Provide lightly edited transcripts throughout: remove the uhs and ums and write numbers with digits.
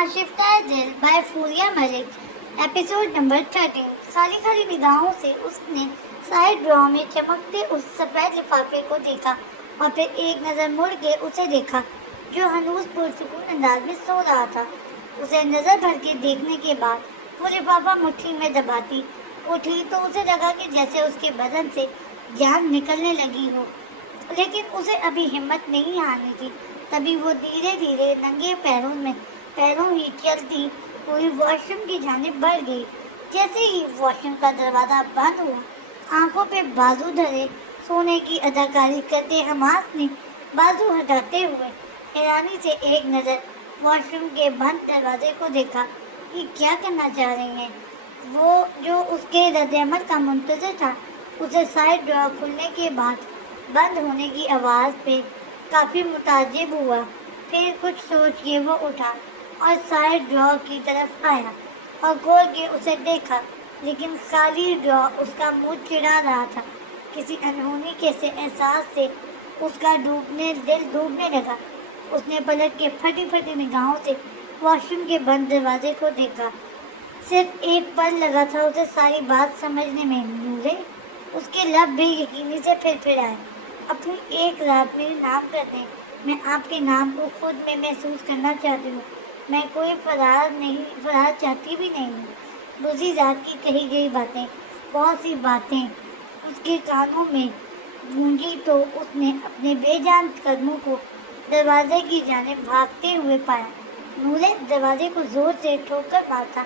आशिफ्ता दिल बाय फूलिया Malik. Episode number 13। खाली खाली निगाहों से उसने साइड ड्रॉ में चमकते उस सफेद लिफाफे को देखा और फिर एक नज़र मुड़ के उसे देखा जो हनूज पुरसुकून अंदाज में सो रहा था। उसे नज़र भर के देखने के बाद वो लिफाफा मुट्ठी में दबाती उठी तो उसे लगा कि जैसे उसके बदन से जान निकलने लगी हो, लेकिन उसे अभी हिम्मत नहीं हारनी थी। तभी वो धीरे धीरे नंगे पैरों ही चलती हुई वॉशरूम की जानिब बढ़ गई। जैसे ही वॉशरूम का दरवाज़ा बंद हुआ, आंखों पे बाजू धरे सोने की अदाकारी करते हमास ने बाजू हटाते हुए हैरानी से एक नज़र वॉशरूम के बंद दरवाजे को देखा कि क्या करना चाह रही हैं। वो जो उसके रद्द-ए-अमल का मुंतज़िर था, उसे साइड ड्रॉ खुलने के बाद बंद होने की आवाज़ पे काफ़ी मुताज्जिब हुआ। फिर कुछ सोच के वो उठा और साइड ड्रॉ की तरफ आया और खोल के उसे देखा, लेकिन खाली ड्रॉ उसका मुंह चिढ़ा रहा था। किसी अनहोनी के से एहसास से उसका दिल डूबने लगा। उसने पलट के फटी फटी निगाहों से वॉशरूम के बंद दरवाजे को देखा। सिर्फ एक पल लगा था उसे सारी बात समझने में। नूरे, उसके लब भी यकीनी से फिरफिराए। अपनी एक रात मेरे नाम करने, मैं आपके नाम को खुद में महसूस करना चाहती हूँ। मैं कोई फरार चाहती भी नहीं हूँ। दूसरी रात की कही गई बातें, बहुत सी बातें उसके कानों में गूंजी तो उसने अपने बेजान कदमों को दरवाजे की जानिब भागते हुए पाया। नूरे दरवाजे को जोर से ठोकर मारता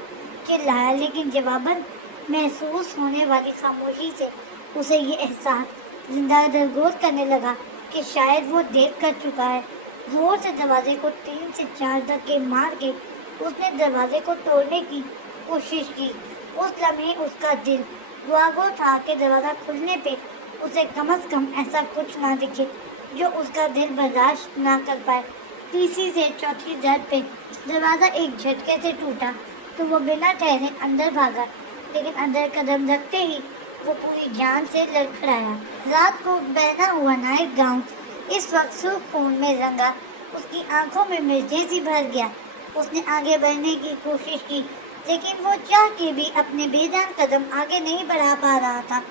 चिल्लाया, लेकिन जवाबन महसूस होने वाली खामोशी से उसे ये एहसास जिंदा दरगोर करने लगा कि शायद वो देर कर चुका है। जोर से दरवाजे को 3 से 4 धक्के मार के उसने दरवाजे को तोड़ने की कोशिश की। उस लम्हे उसका दिल गुआगो था कि दरवाज़ा खुलने पे उसे कम से कम ऐसा कुछ ना दिखे जो उसका दिल बर्दाश्त ना कर पाए। तीसरी से चौथी दर पे दरवाज़ा एक झटके से टूटा तो वो बिना ठहरे अंदर भागा, लेकिन अंदर कदम रखते ही वो पूरी जान से लड़खड़ाया। रात को बहना हुआ नाइट गाउन इस वक्त सुर्ख खून में रंगा उसकी आंखों में मिर्चें सी भर गया। उसने आगे बढ़ने की कोशिश की, लेकिन वो चाह के भी अपने बेजान कदम आगे नहीं बढ़ा पा रहा था।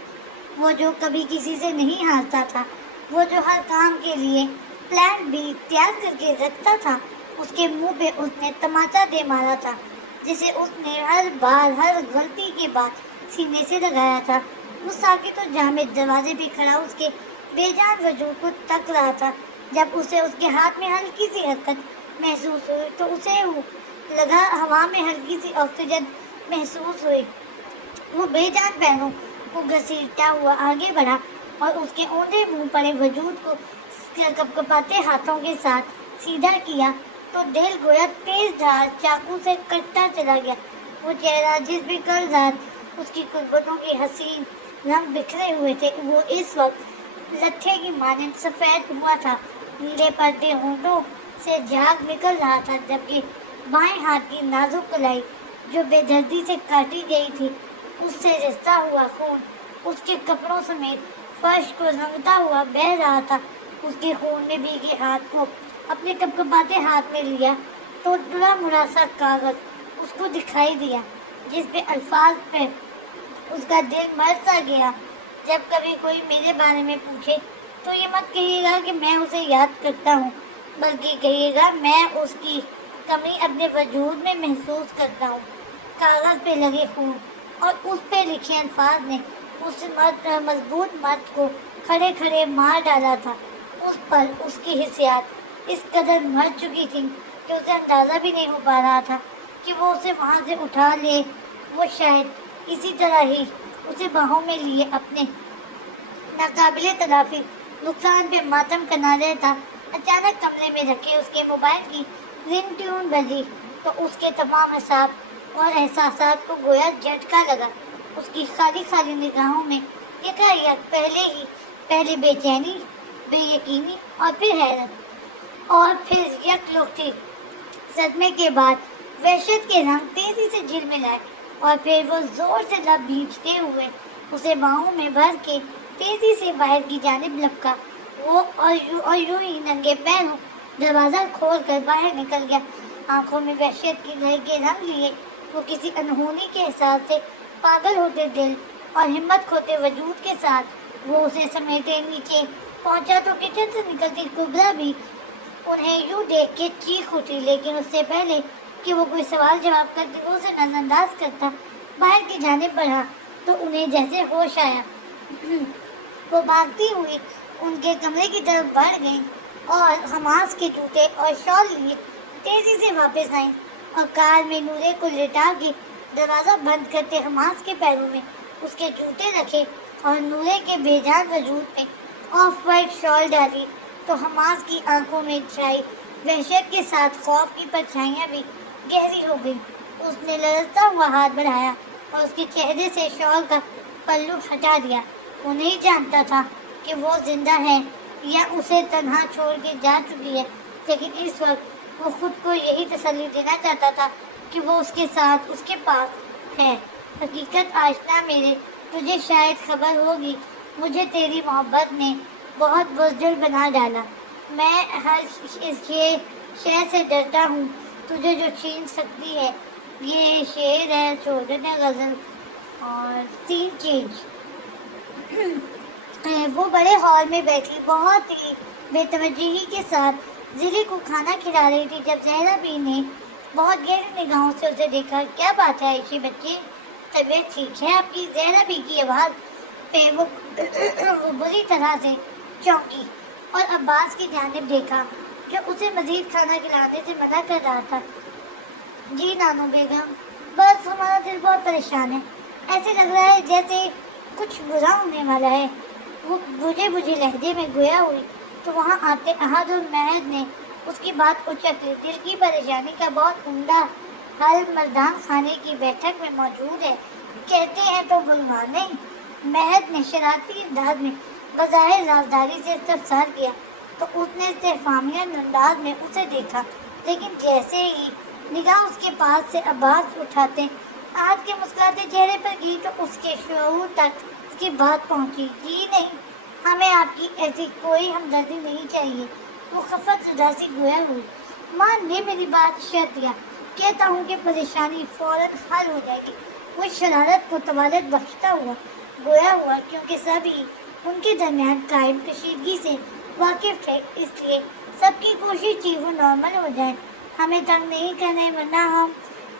वो जो कभी किसी से नहीं हारता था, वो जो हर काम के लिए प्लान बी तैयार करके रखता था, उसके मुंह पे उसने तमाचा दे मारा था, जिसे उसने हर बार हर गलती के बाद सीने से लगाया था। वो साकित और जामिद दरवाजे पे खड़ा उसके बेजान वजूद को तक रहा था। जब उसे उसके हाथ में हल्की सी हरकत महसूस हुई तो उसे लगा हवा में हल्की सी ऑक्सीजन महसूस हुई। वो बेजान पैरों को घसीटता हुआ आगे बढ़ा और उसके औंधे मुंह पड़े वजूद को कपकपाते हाथों के साथ सीधा किया तो दिल गोया तेज धार चाकू से कटता चला गया। वो चेहरा जिस भी कल रात उसकी कुर्बतों के हसीन रंग बिखरे हुए थे, वो इस वक्त लट्ठे की मानंद सफ़ेद हुआ था। नीले पर्दे होंठों से झाग निकल रहा था, जबकि बाएं हाथ की नाजुक कलाई जो बेदर्दी से काटी गई थी, उससे रिसता हुआ खून उसके कपड़ों समेत फर्श को रंगता हुआ बह रहा था। उसके खून में भीगे हाथ को अपने कपकपाते हाथ में लिया तो टुरा मुड़ा सा कागज उसको दिखाई दिया, जिस पे अल्फाज पे उसका दिल मर सा गया। जब कभी कोई मेरे बारे में पूछे तो ये मत कहिएगा कि मैं उसे याद करता हूँ, बल्कि कहिएगा मैं उसकी कमी अपने वजूद में महसूस करता हूँ। कागज़ पे लगे खून और उस पे लिखे अल्फाज ने उस मजबूत मर्द को खड़े खड़े मार डाला था। उस पल उसकी हिस्सियात इस कदर मर चुकी थी कि उसे अंदाज़ा भी नहीं हो पा रहा था कि वो उसे वहाँ से उठा ले। वो शायद इसी तरह ही उसे बाहों में लिए अपने नाकाबिले तलाफी नुकसान पे मातम करना रहता। अचानक कमरे में रखे उसके मोबाइल की रिंग ट्यून बजी तो उसके तमाम हिसाब और एहसासात को गोया झटका लगा। उसकी खाली खाली निगाहों में यकायक पहले बेचैनी, बेयकीनी और फिर हैरत और फिर यकलुक्ती। सदमे के बाद वहशत के रंग तेजी से झिलमिलाए और फिर वो जोर से लब भींचते हुए उसे बाहों में भर के तेजी से बाहर की जानिब लपका। वो और यूं ही नंगे पैरों दरवाज़ा खोल कर बाहर निकल गया। آنکھوں میں وحشت کی لہر کے رنگ لیے وہ کسی انہونی کے احساس سے پاگل ہوتے دل اور ہمت کھوتے وجود کے ساتھ وہ اسے سمیٹے نیچے پہنچا تو کچن سے نکلتی کبرا بھی انہیں یوں دیکھ کے چیخ اٹھی، لیکن اس سے پہلے کہ وہ کوئی سوال جواب کرتی وہ اسے نظر انداز کرتا باہر کی جانب بڑھا تو انہیں جیسے ہوش آیا۔ وہ بھاگتی ہوئی ان کے کمرے کی طرف بڑھ گئی اور حماس کے جوتے اور شال لیے تیزی سے واپس آئیں اور کار میں نورے کو لٹا کے دروازہ بند کرتے حماس کے پیروں میں اس کے جوتے رکھے اور نورے کے بے جان وجود پہ آف وائٹ شال ڈالی تو حماس کی آنکھوں میں چھائی وحشت کے ساتھ خوف کی پرچھائیاں بھی گہری ہو گئی۔ اس نے لرزتا ہوا ہاتھ بڑھایا اور اس کے چہرے سے شال کا پلو ہٹا دیا۔ وہ نہیں جانتا تھا کہ وہ زندہ ہے یا اسے تنہا چھوڑ کے جا چکی ہے، لیکن اس وقت وہ خود کو یہی تسلی دینا چاہتا تھا کہ وہ اس کے ساتھ اس کے پاس ہے۔ حقیقت آشنا میرے، تجھے شاید خبر ہوگی، مجھے تیری محبت نے بہت بزدل بنا ڈالا۔ میں ہر شے سے ڈرتا ہوں تجھے جو چھین سکتی ہے۔ یہ شعر ہے چودھن غزل اور سین چینج۔ وہ بڑے ہال میں بیٹھی بہت ہی بے توجہی کے ساتھ ضلع کو کھانا کھلا رہی تھی جب زہرا بی نے بہت گہری نگاہوں سے اسے دیکھا۔ کیا بات ہے عائشہ بچی، طبیعت ٹھیک ہے آپ کی؟ زہرا بی کی آواز پہ وہ بری طرح سے چونکی اور عباس کی جانب دیکھا جو اسے مزید کھانا کھلانے سے منع کر رہا تھا۔ جی نانو بیگم، بس ہمارا دل بہت پریشان ہے، ایسے لگ رہا ہے جیسے کچھ برا ہونے والا ہے۔ وہ بجھے لہجے میں گویا ہوئی تو وہاں آتے احد اور مہد نے اس کی بات اچک لی۔ دل کی پریشانی کا بہت عمدہ حل مردان خانے کی بیٹھک میں موجود ہے، کہتے ہیں تو بلوانے۔ مہد نے شرارتی انداز میں بظاہر رازداری سے استفسار کیا تو اس نے استفہامیہ انداز میں اسے دیکھا، لیکن جیسے ہی نگاہ اس کے پاس سے عباس اٹھاتے احد کے مسکراتے چہرے پر گئی تو اس کے شعور تک اس کی بات پہنچی۔ جی نہیں، ہمیں آپ کی ایسی کوئی ہمدردی نہیں چاہیے۔ وہ خفت زدہ سی گویا ہوئی۔ مان لے میری بات، شرطیہ کہتا ہوں کہ پریشانی فوراً حل ہو جائے گی۔ وہ شرارت کو طوالت بخشتا ہوا گویا ہوا کیونکہ سبھی ان کے درمیان قائم کشیدگی سے واقف تھے، اس لیے سب کی کوشش تھی وہ نارمل ہو جائے۔ ہمیں تنگ نہیں کرنا ورنہ ہم،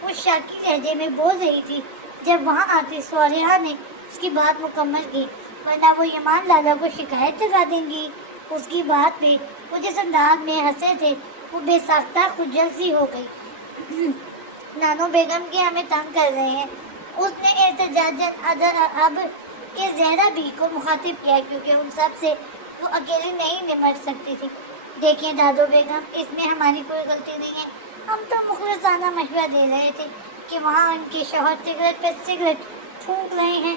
وہ شاکی لہجے میں بول رہی تھی جب وہاں آتی صالحہ نے اس کی بات مکمل کی، ورنہ وہ یمان لالا کو شکایت لگا دیں گی۔ اس کی بات پہ وہ جس انداز میں ہنسے تھے وہ بے ساختہ خجل سی ہو گئی۔ نانو بیگم کی ہمیں تنگ کر رہے ہیں، اس نے احتجاجاً اب کہ زہرا بی کو مخاطب کیا کیونکہ ان سب سے وہ اکیلی نہیں نمٹ سکتی تھی۔ دیکھیں دادو بیگم، اس میں ہماری کوئی غلطی نہیں ہے، ہم تو مخلصانہ مشورہ دے رہے تھے کہ وہاں ان کے شوہر سگریٹ پہ سگریٹ پھونک رہے ہیں،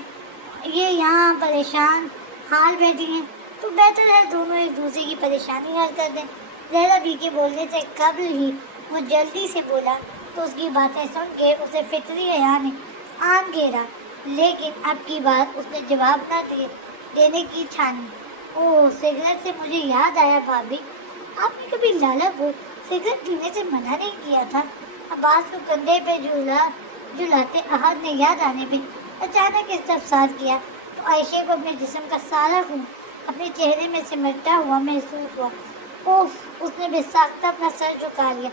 یہ یہاں پریشان حال بیٹھی ہیں، تو بہتر ہے دونوں ایک دوسرے کی پریشانی حل کر دیں۔ زہرا بی کے بولنے سے قبل ہی وہ جلدی سے بولا تو اس کی باتیں سن کے اسے فطری حیا نے آن گھیرا، لیکن اب کی بات اس نے جواب نہ دینے کی ٹھانی۔ اوہ، سگریٹ سے مجھے یاد آیا بھابھی، آپ نے کبھی لالا کو سگریٹ پینے سے منع نہیں کیا تھا؟ عباس کو کندھے پہ جھلاتے احد نے یاد آنے پہ اچانک استفسار کیا تو عائشہ کو اپنے جسم کا سارا خون اپنے چہرے میں سمٹتا ہوا محسوس ہوا۔ اوف، اس نے بے ساختہ اپنا سر جھکا لیا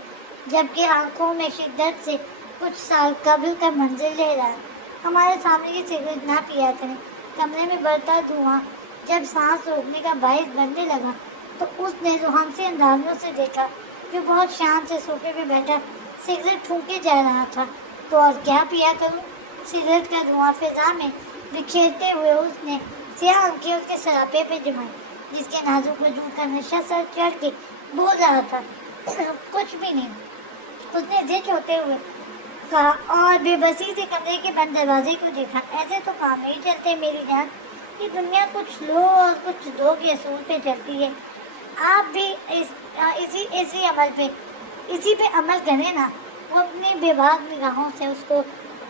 جبکہ آنکھوں میں شدت سے کچھ سال قبل کا منظر لہرایا۔ ہمارے سامنے یہ سگریٹ نہ پیا کریں۔ کمرے میں بڑھتا دھواں جب سانس روکنے کا باعث بننے لگا تو اس نے روحان سے انداز میں اسے دیکھا جو بہت شان سے صوفے پہ بیٹھا سگریٹ پھونکے جا رہا تھا۔ تو اور کیا پیا کروں؟ سگریٹ کا دھواں فضا میں بکھیرتے ہوئے اس نے سیاہ آنکھیں اس کے سراپے پہ جمائی جس کے نازک وجود کا نشہ سر چڑھ کے بول رہا تھا کچھ بھی نہیں، اس نے زچ ہوتے ہوئے کہا اور بے بسی سے کمرے کے بند دروازے کو دیکھا۔ ایسے تو کام نہیں چلتے میری جان، یہ دنیا کچھ لو اور کچھ دو کے اصول پہ چلتی ہے۔ آپ بھی اسی پہ عمل کریں نا۔ وہ اپنی بے باک نگاہوں سے اس کو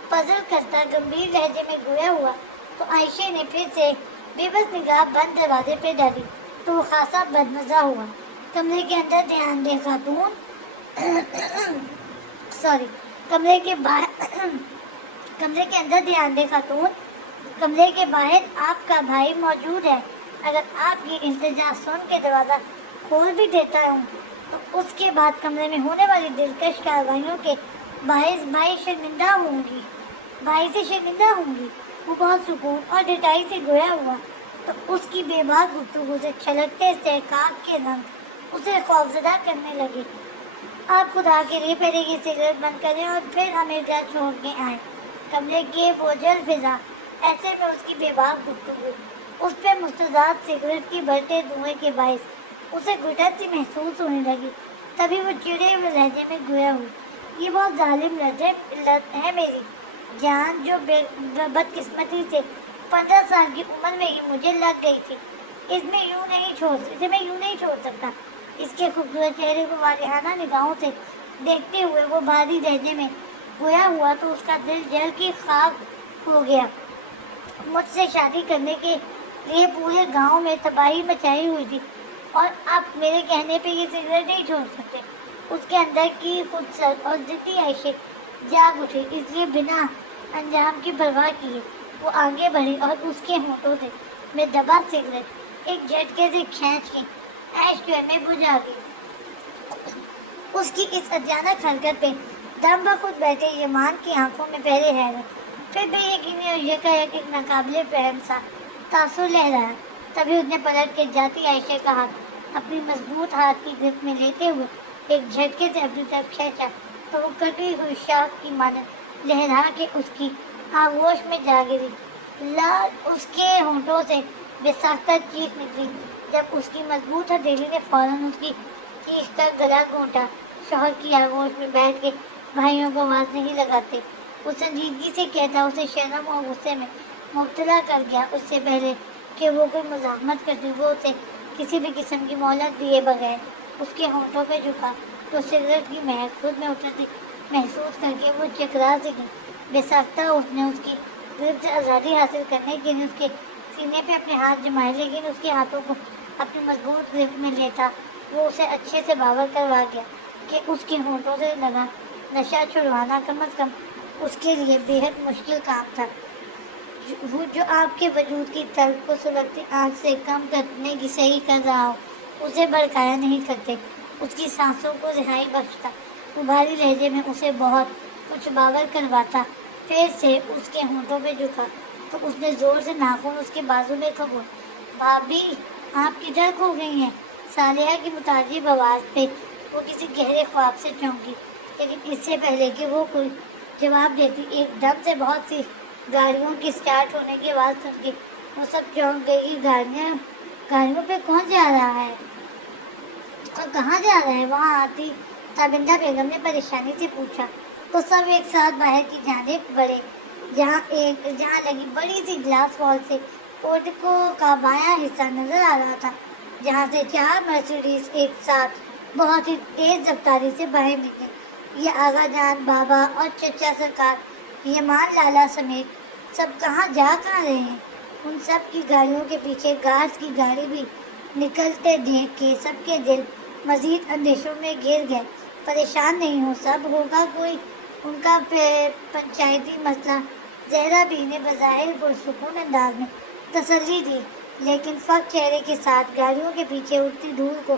پزل کرتا گمبھیر لہجے میں گویا ہوا تو عائشہ نے پھر سے بے بس نگاہ بند دروازے پہ ڈالی تو وہ خاصا بدمزہ ہوا۔ کمرے کے اندر دھیان دے خاتون، सॉरी कमरे के बाहर कमरे के अंदर ध्यान दे खातून, कमरे के बाहर आपका भाई मौजूद है। अगर आप ये इंतजार सुन के दरवाज़ा खोल भी देता हूँ तो उसके बाद कमरे में होने वाली दिलकश कार्रवाइयों के बायस भाई से शर्मिंदा होंगी। वो बहुत सुकून और डिटाई से गोया हुआ तो उसकी बेबाक गुफ्तगू से छलकते सहकाक के रंग उसे खौफजदा करने लगे। आप खुदा के लिए पहले ये सिगरेट बंद करें और फिर हमें घर छोड़ के आए। कमरे के बोझल फिजा, ऐसे में उसकी बेबाक गुफ्तगू उस पर मुस्तदाद सिगरेट की बढ़ते धुएं के बायस उसे घुटन सी महसूस होने लगी। तभी वो चिड़े हुए लहजे में गोया हुई, ये बहुत जालिम लत है मेरी जान, जो बदकिस्मती से 15 साल की उम्र में ही मुझे लग गई थी। इसे मैं यूं नहीं छोड़ सकता। इसके खूबसूरत चेहरे को वारिहाना निगाहों से देखते हुए वो भारी लहजे में गोया हुआ तो उसका दिल जल की खाक हो गया। मुझसे शादी करने के लिए पूरे गांव में तबाही मचाई हुई थी और आप मेरे कहने पे ये सिगरेट नहीं छोड़ सकते। उसके अंदर की खुदसत और जिद्दी आयशे जाग उठी, इसलिए बिना अंजाम की परवाह किए वो आगे बढ़ी और उसके होठों से मैं दबा सिगरेट एक झटके से खींच के ऐश में बुझा दी। उसकी इस अचानक हरकत पे दम बखुद बैठे यमान की आंखों में पहले हैरत, फिर बेयकीनी और यकायक एक नाकाबिले फहम सा तासुर लहराया। तभी उसने पलट के जाती आयशा का हाथ अपनी मजबूत हाथ की गिरफ्त में लेते हुए एक झटके से अपनी तरफ खींचा तो वो कटी हुई शाख की मानद लहरा के उसकी आगोश में जा गिरी। लाल उसके होंठों से बेसाख्ता चीख निकली जब उसकी मजबूत हथेली ने फौरन उसकी चीख का गला घोंटा। शौहर की आगोश में बैठ के भाइयों को आवाज़ नहीं लगाते, वो संजीदगी से कहता, उसे शर्म और गुस्से में मुब्तला कर गया। उससे पहले कि वो कोई मुज़ाहमत करती, वो उसे किसी भी किस्म की मोहलत दिए बगैर उसके होंठों पे झुका तो सिगरेट की महक खुद में उतरती महसूस करके वो चकरा सी गई। बेसाख्ता उसने उसकी गिरफ्त से आज़ादी हासिल करने के लिए उसके सीने पे अपने हाथ जमाए, लेकिन उसके हाथों को अपनी मजबूत गिरफ्त में लेता वो उसे अच्छे से बावर करवा गया कि उसके होंठों से लगा नशा छुड़वाना कम अज़ कम उसके लिए बेहद मुश्किल काम था। वो जो आपके वजूद की तलब को सुलगती आँख से कम करने की सही कर रहा हो, उसे भड़काया नहीं करते, उसकी सांसों को रिहाई बख्शता। वो भारी लहजे में उसे बहुत कुछ बावर करवाता। फिर से उसके होंठों पे झुका तो उसने ज़ोर से नाखून उसके बाजू में खबोए। भाभी, आप किधर खो गई हैं? सालिहा की मुताजिब आवाज़ पे वो किसी गहरे ख्वाब से चौंकी, लेकिन इससे पहले कि वो कोई जवाब देती एकदम से बहुत सी गाड़ियों की स्टार्ट होने की आवाज़ सुन के वो सब चौंक गई कि गाड़ियों पे कौन जा रहा है और कहाँ जा रहा है? वहाँ आती ताबिंदा बेगम ने परेशानी से पूछा तो सब एक साथ बाहर की जानिब बढ़े, जहाँ लगी बड़ी सी ग्लास वॉल से पोर्टिको का बायां हिस्सा नजर आ रहा था, जहाँ से 4 मर्सिडीज एक साथ बहुत ही तेज रफ्तारी से बाहर निकली। ये आगा जान, बाबा और चचा सरकार, यमान लाला समेत सब कहाँ रहे हैं? उन सब की गाड़ियों के पीछे गार्ड्स की गाड़ी भी निकलते देख के सबके दिल मजीद अंदेशों में घिर गए। परेशान नहीं हो, सब होगा कोई उनका पंचायती मसला। जहरा भी ने बज़ाहिर पुरसुकून अंदाज में तसल्ली दी, लेकिन फक चेहरे के साथ गाड़ियों के पीछे उड़ती धूल को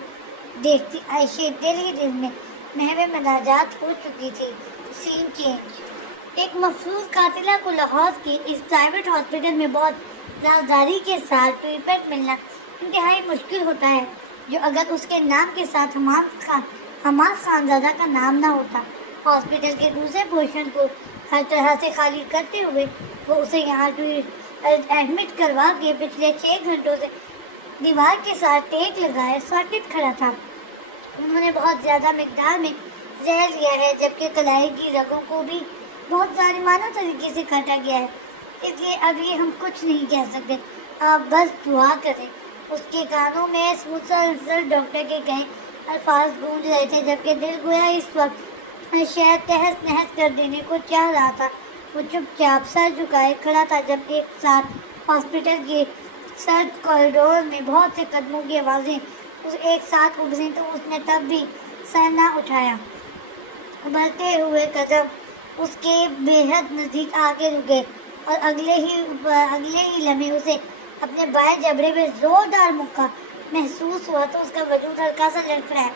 देखती आयशे दिल ही दिल में महवे मनाजात हो चुकी थी। Scene change. एक मफरूज कातिला को लाहौर के इस प्राइवेट हॉस्पिटल में बहुत राजदारी के साथ ट्रीटमेंट मिलना इंतहाई मुश्किल होता है, जो अगर उसके नाम के साथ हमास खानज़ादा का नाम ना होता। हॉस्पिटल के दूसरे पोर्शन को हर तरह से खाली करते हुए वो उसे यहाँ एडमिट करवा के पिछले 6 घंटों से दीवार के साथ टेक लगाए सॉकेट खड़ा था। उन्होंने बहुत ज़्यादा मिकदार में जहर लिया है, जबकि कलाई की रगों को भी बहुत जालिमाना तरीके से काटा गया है, इसलिए अभी हम कुछ नहीं कह सकते। आप बस दुआ करें। उसके कानों में मुसलसल डॉक्टर के कई अल्फाज गूंज रहे थे, जबकि दिल गोया इस वक्त शायद तहस नहस कर देने को चाह रहा था। वो चुपचाप सर झुकाए खड़ा था जब एक साथ हॉस्पिटल के सर्द कॉरिडोर में बहुत से कदमों की आवाज़ें उस एक साथ उभरी तो उसने तब भी सर ना उठाया। ابھرتے ہوئے قدم اس کے بے حد نزدیک آ کے رکے اور اگلے ہی لمحے اسے اپنے بائیں جبڑے میں زوردار مکہ محسوس ہوا تو اس کا وجود ہلکا سا لڑکھڑایا۔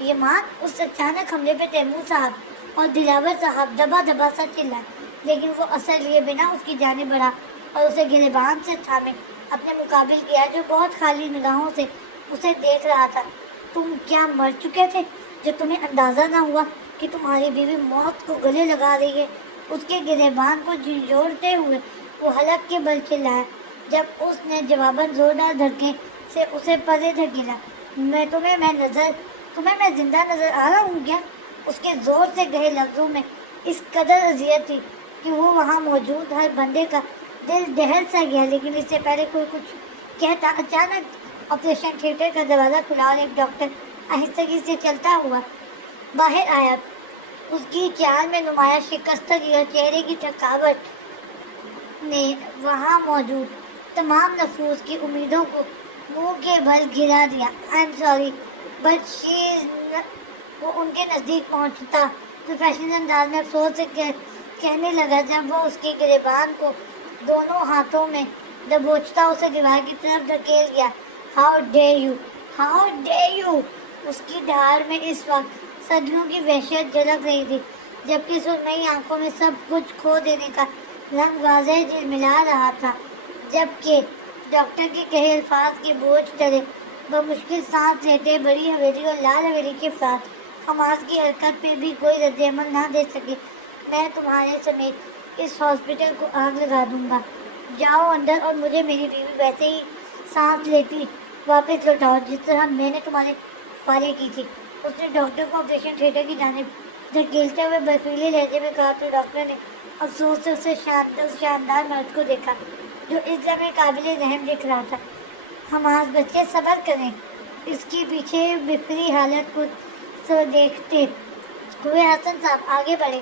یہ مان اس اچانک حملے پہ تیمور صاحب اور دلاور صاحب دبا دبا سا چلائے، لیکن وہ اثر لیے بنا اس کی جانب بڑھا اور اسے گریبان سے تھامے اپنے مقابل کیا، جو بہت خالی نگاہوں سے اسے دیکھ رہا تھا۔ تم کیا مر چکے تھے جو تمہیں اندازہ نہ ہوا کہ تمہاری بیوی موت کو گلے لگا رہی ہے؟ اس کے گریبان کو جھنجھوڑتے ہوئے وہ حلق کے بل چلایا۔ جب اس نے جواباً زوردار دھڑکے سے اسے پرے دھکیلا، تمہیں میں زندہ نظر آ رہا ہوں کیا؟ اس کے زور سے کہے لفظوں میں اس قدر اذیت تھی کہ وہ وہاں موجود ہر بندے کا دل دہل سا گیا۔ لیکن اس سے پہلے کوئی کچھ کہتا اچانک آپریشن تھیٹر کا دروازہ کھلا اور ایک ڈاکٹر آہستگی سے چلتا ہوا باہر آیا۔ اس کی چال میں نمایاں شکستگی اور چہرے کی تھکاوٹ نے وہاں موجود تمام نفوس کی امیدوں کو منہ کے بل گرا دیا۔ I'm sorry but she is وہ ان کے نزدیک پہنچتا پروفیشنل انداز میں افسوس سے کہنے لگا جب وہ اس کے گریبان کو دونوں ہاتھوں میں دبوچتا اسے دیوار کی طرف دھکیل گیا۔ How dare you! How dare you! اس کی دھاڑ میں اس وقت صدیوں کی وحشت جھلک رہی تھی، جبکہ سرمئی آنکھوں میں سب کچھ کھو دینے کا رنگ واضح جھلملا رہا تھا۔ جبکہ ڈاکٹر کے کہے الفاظ کے بوجھ تلے بمشکل سانس لیتے بڑی حویلی اور لال حویلی کے افراد حماس کی حرکت پہ بھی کوئی رد عمل نہ دے سکے۔ میں تمہارے سمیت اس ہاسپٹل کو آگ لگا دوں گا۔ جاؤ اندر اور مجھے میری بیوی ویسے ہی سانس لیتی واپس لوٹاؤ جس طرح میں نے تمہارے حوالے کی تھی۔ اس نے ڈاکٹر کو آپریشن تھیٹر کی جانب دھکیلتے ہوئے برفیلے لہجے میں کہا تو ڈاکٹر نے افسوس سے اس شاندار مرد کو دیکھا جو اس لمحے قابل رحم دکھ رہا تھا۔ حماس بچے صبر کریں۔ اس کی پیچھے بپھری حالت کو دیکھتے ہوئے حسن صاحب آگے بڑھے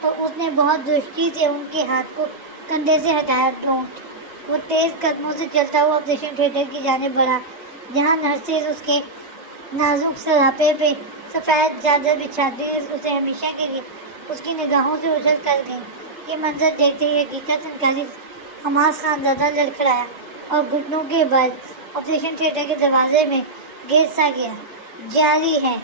تو اس نے بہت درستی سے ان کے ہاتھ کو کندھے سے ہٹایا۔ ڈونٹ۔ وہ تیز قدموں سے چلتا ہوا آپریشن تھیٹر کی جانب بڑھا جہاں نرسز اس کے نازک سراپے پہ سفید چادر بچھاتی اسے ہمیشہ کے لیے اس کی نگاہوں سے اجل کر گئیں۔ یہ منظر دیکھتے ہی حقیقت انکاری حماس خانزادہ لڑکھڑایا اور گھٹنوں کے بل آپریشن تھیٹر کے دروازے میں گر سا گیا۔ جاری ہے۔